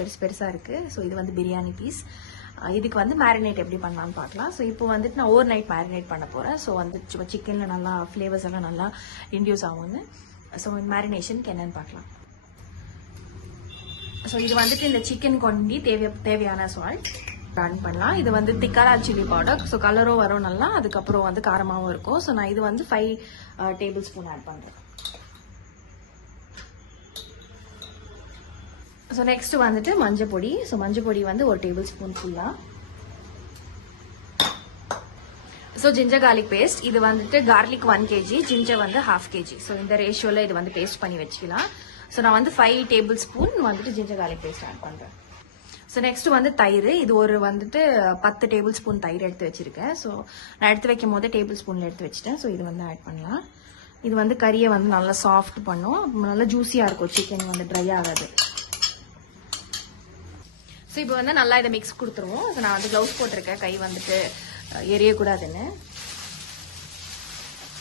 பெருசா இருக்கு. ஸோ இது வந்து பிரியாணி பீஸ். இதுக்கு வந்து மேரினேட் எப்படி பண்ணலான்னு பார்க்கலாம். ஸோ இப்போ வந்துட்டு நான் ஓவர் நைட் மேரினேட் பண்ண போகிறேன். ஸோ வந்து சிக்கனில் நல்லா ஃப்ளேவர்ஸ் எல்லாம் நல்லா இன்டியூஸ் ஆகும்னு. ஸோ மேரினேஷனுக்கு என்னன்னு பார்க்கலாம். ஸோ இது வந்துட்டு இந்த சிக்கன் கொண்டி தேவையான சால்ட் ஆட் பண்ணலாம். இது வந்து திக்காரா சில்லி பவுடர். ஸோ கலரும் வரும் நல்லா, அதுக்கப்புறம் வந்து காரமாகவும் இருக்கும். ஸோ நான் இது வந்து 5 டேபிள் ஸ்பூன் ஆட் பண்ணுறேன். ஸோ நெக்ஸ்ட் வந்துட்டு மஞ்சள் பொடி. ஸோ மஞ்சள் பொடி வந்து 1 டேபிள் ஸ்பூன் ஃபுல்லாக. So ginger garlic paste. இது வந்துட்டு கார்லிக் 1 kg, ஜிஞ்சர் வந்து 1/2 kg. ஸோ இந்த ரேஷியோவில் இது வந்து பேஸ்ட் பண்ணி வச்சுக்கலாம். ஸோ நான் வந்து 5 டேபிள் ஸ்பூன் வந்துட்டு ஜிஞ்சர் கார்லிக் பேஸ்ட் ஆட் பண்ணுறேன். ஸோ நெக்ஸ்ட் வந்து தயிர். இது ஒரு வந்துட்டு 10 டேபிள் ஸ்பூன் தயிர் எடுத்து வச்சிருக்கேன். ஸோ நான் எடுத்து வைக்கும் போதே டேபிள் ஸ்பூனில் எடுத்து வச்சுட்டேன். ஸோ இது வந்து ஆட் பண்ணலாம். இது வந்து கறியை வந்து நல்லா சாஃப்ட் பண்ணும், நல்லா ஜூஸியாக இருக்கும், சிக்கன் வந்து ட்ரை ஆகாது. ஸோ இப்போ வந்து நல்லா இதை மிக்ஸ் கொடுத்துருவோம். ஸோ நான் வந்து க்ளவுஸ் போட்டிருக்கேன், கை வந்துட்டு எரியக்கூடாதுன்னு.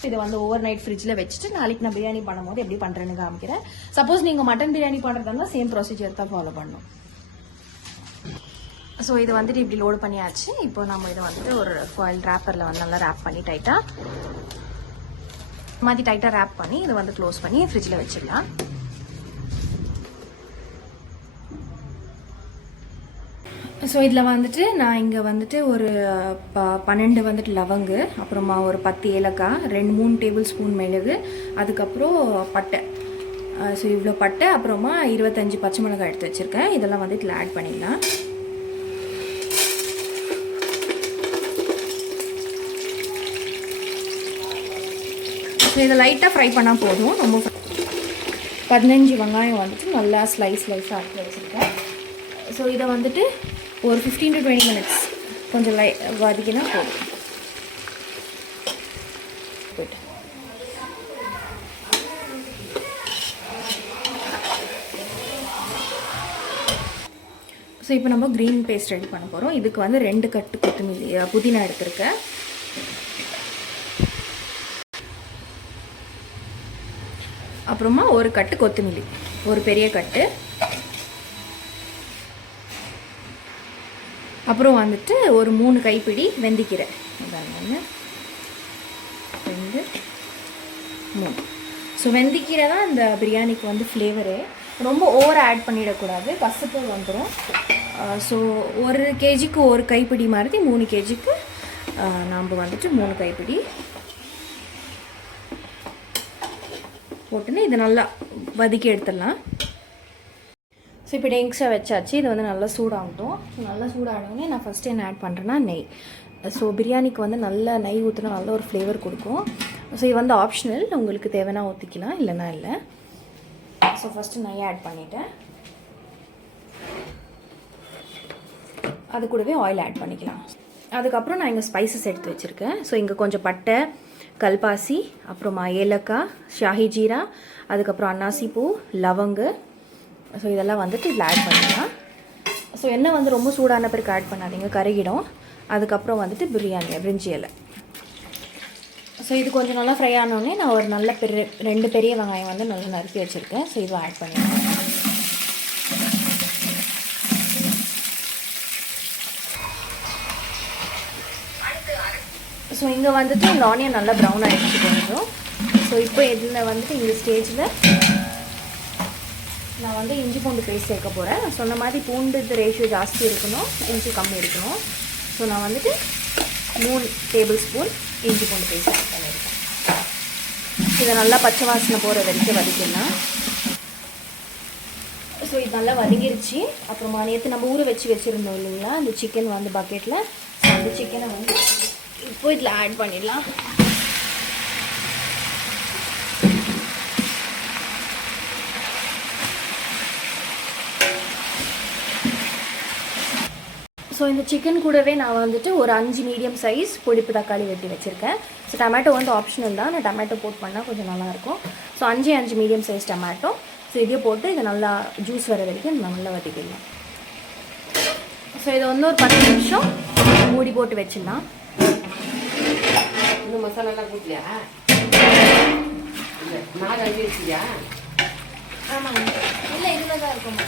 இதை வந்து ஓவர் நைட் ஃப்ரிட்ஜில் வச்சுட்டு நாளைக்கு நான் பிரியாணி பண்ணும்போது எப்படி பண்ணுறேன்னு காமிக்கிறேன். சப்போஸ் நீங்கள் மட்டன் பிரியாணி பண்ணுறதுனா சேம் ப்ரொசீஜர் தான் ஃபாலோ பண்ணணும். ஸோ இது வந்துட்டு இப்படி லோடு பண்ணியாச்சு. இப்போ நம்ம இதை வந்துட்டு ஒரு ஃபாயில் ரேப்பரில் வந்து நல்லா ரேப் பண்ணி டைட்டாக ரேப் பண்ணி இதை வந்து க்ளோஸ் பண்ணி ஃப்ரிட்ஜில் வச்சிடலாம். ஸோ இதில் வந்துட்டு நான் இங்கே வந்துட்டு ஒரு 12 வந்துட்டு லவங்கு, அப்புறமா ஒரு 10 ஏலக்காய், 2-3 டேபிள் ஸ்பூன் மிளகு, அதுக்கப்புறம் பட்டை. ஸோ இவ்வளோ பட்டை, அப்புறமா 25 பச்சை மிளகாய் எடுத்து வச்சுருக்கேன். இதெல்லாம் வந்து இதில் ஆட் பண்ணிடலாம். ஸோ இதை லைட்டாக ஃப்ரை பண்ணால் போதும். ரொம்ப 15 வெங்காயம் வந்துட்டு நல்லா ஸ்லைஸாக ஆக்கி வச்சுருக்கேன். ஸோ இதை வந்துட்டு ஒரு 15 to 20 minutes கொஞ்சம் வதக்கினா போதும். ஸோ இப்போ நம்ம க்ரீன் பேஸ்ட் ரெடி பண்ண போகிறோம். இதுக்கு வந்து 2 கட்டு கொத்தமல்லி புதினா எடுத்துருக்கேன். அப்புறமா ஒரு கட்டு கொத்தமல்லி, ஒரு பெரிய கட்டு. அப்புறம் வந்துட்டு ஒரு 3 கைப்பிடி வெந்தயக்கீரை. 1 2 3. ஸோ வெந்தயக்கீரை தான் இந்த பிரியாணிக்கு வந்து ஃப்ளேவரு. ரொம்ப ஓவர் ஆட் பண்ணிடக்கூடாது, கசப்பு வந்துடும். ஸோ 1 kgக்கு 1 கைப்பிடி மாதிரி 3 kgக்கு நாம் வந்துட்டு 3 கைப்பிடி போட்டுன்னு இதை நல்லா வதக்கி எடுத்துடலாம். ஸோ இப்போ டெங்க்ஸை வச்சாச்சு. இது வந்து நல்லா சூடாகட்டும். நல்லா சூடானோடனே நான் ஃபஸ்ட்டு என்ன ஆட் பண்ணுறேன்னா நெய். ஸோ பிரியாணிக்கு வந்து நல்லா நெய் ஊற்றினா நல்ல ஒரு ஃப்ளேவர் கொடுக்கும். ஸோ இது வந்து ஆப்ஷனல், உங்களுக்கு தேவைன்னா ஊற்றிக்கலாம், இல்லைன்னா இல்லை. ஸோ ஃபஸ்ட்டு நெய் ஆட் பண்ணிவிட்டேன். அது கூடவே ஆயில் ஆட் பண்ணிக்கலாம். அதுக்கப்புறம் நான் இங்கே ஸ்பைசஸ் எடுத்து வச்சுருக்கேன். ஸோ இங்கே கொஞ்சம் பட்டை, கல்பாசி, அப்புறமா ஏலக்காய், ஷாஹி ஜீரா, அதுக்கப்புறம் அன்னாசி பூ, லவங்கு. ஸோ இதெல்லாம் வந்துட்டு இதில் ஆட் பண்ணிக்கலாம். ஸோ எண்ணெய் வந்து ரொம்ப சூடான பிறகு ஆட் பண்ணாதீங்க, கருகிடும். அதுக்கப்புறம் வந்துட்டு பிரிஞ்சி இலை. ஸோ இது கொஞ்சம் நல்லா ஃப்ரை ஆனோடனே நான் ஒரு நல்ல 2 பெரிய வெங்காயம் வந்து நல்லா நறுக்கி வச்சுருக்கேன். ஸோ இதுவும் ஆட் பண்ணிக்கலாம். ஸோ இங்கே வந்துட்டு இந்த ஆனியன் நல்லா ப்ரௌன் ஆகிடுச்சு கொஞ்சம். ஸோ இப்போ இதில் வந்துட்டு இந்த ஸ்டேஜில் நான் வந்து இஞ்சி பூண்டு பேஸ்ட் சேர்க்க போகிறேன். நான் சொன்ன மாதிரி பூண்டு ரேஷியோ ஜாஸ்தி இருக்கணும், இஞ்சி கம்மி இருக்கணும். ஸோ நான் வந்துட்டு 3 டேபிள் ஸ்பூன் இஞ்சி பூண்டு பேஸ்ட் ஆட் பண்ணியிருக்கேன். இதை நல்லா பச்சை வாசனை போகிற வரைக்கும் வதக்கிடலாம். ஸோ இது நல்லா வதங்கிருச்சு. அப்புறமா நேற்று நம்ம ஊற வச்சுருந்தோம் இல்லைங்களா அந்த சிக்கன் வந்து பக்கெட்டில். ஸோ அந்த சிக்கனை வந்து இப்போ இதில் ஆட் பண்ணிடலாம். ஸோ இந்த சிக்கன் கூடவே நான் வந்துட்டு ஒரு 5 மீடியம் சைஸ் புளிப்பு தக்காளி வெட்டி வச்சுருக்கேன். ஸோ டொமேட்டோ வந்து ஆப்ஷனல் தான், நான் டொமேட்டோ போட் பண்ணால் கொஞ்சம் நல்லாயிருக்கும். So 5 medium size tomato. So இதையும் போட்டு இதை நல்லா ஜூஸ் வர வரைக்கும் நல்லா வதக்கிடலாம். ஸோ இதை வந்து ஒரு 10 நிமிஷம் மூடி போட்டு வச்சிடலாம். இன்னும் மசாலாலாம் கூட்டலையா? நாலு அஞ்சு வச்சுக்கியா? ஆமாங்க, இல்லை இதில் தான் இருக்கும்.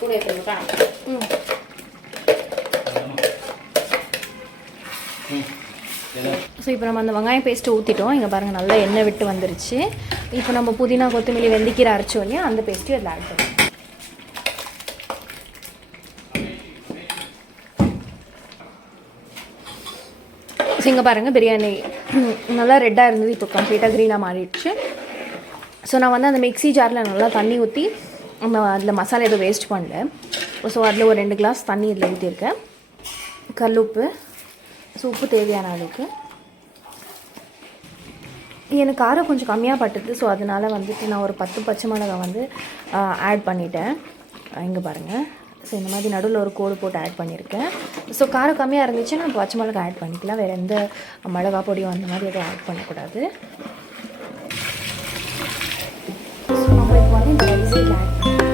கூட எடுத்துக்கிட்டா ஸோ இப்போ நம்ம அந்த வெங்காயம் பேஸ்ட்டு ஊற்றிட்டோம். இங்கே பாருங்கள் நல்லா எண்ணெய் விட்டு வந்துருச்சு. இப்போ நம்ம புதினா கொத்தமல்லி வெந்திக்கீரை அரைச்சோம் இல்லையா, அந்த பேஸ்ட்டையும் அதில் ஆட் பண்ணுவோம். ஸோ இங்கே பாருங்கள் பிரியாணி நல்லா ரெட்டாக இருந்தது, இப்போ கம்ப்ளீட்டாக க்ரீனாக மாறிடுச்சு. ஸோ நான் வந்து அந்த மிக்ஸி ஜாரில் நல்லா தண்ணி ஊற்றி அதில் மசாலா எதுவும் வேஸ்ட் பண்ணல. ஸோ அதில் ஒரு 2 கிளாஸ் தண்ணி இதில் ஊற்றிருக்கேன். கல்லுப்பு, ஸோ உப்பு தேவையான அளவுக்கு. எனக்கு காரம் கொஞ்சம் கம்மியாக பட்டுது, ஸோ அதனால் வந்துட்டு நான் ஒரு 10 பச்சை மிளகாய் வந்து ஆட் பண்ணிட்டேன். இங்கே பாருங்கள். ஸோ இந்த மாதிரி நடுவில் ஒரு கோடு போட்டு ஆட் பண்ணியிருக்கேன். ஸோ காரம் கம்மியாக இருந்துச்சு நான் பச்சை மிளகாய் ஆட் பண்ணிக்கலாம். வேறு எந்த மிளகா பொடியும் அந்த மாதிரி எதுவும் ஆட் பண்ணக்கூடாது. ஸோ நம்ம இப்போ வந்து இந்த ரைஸில் ஆட்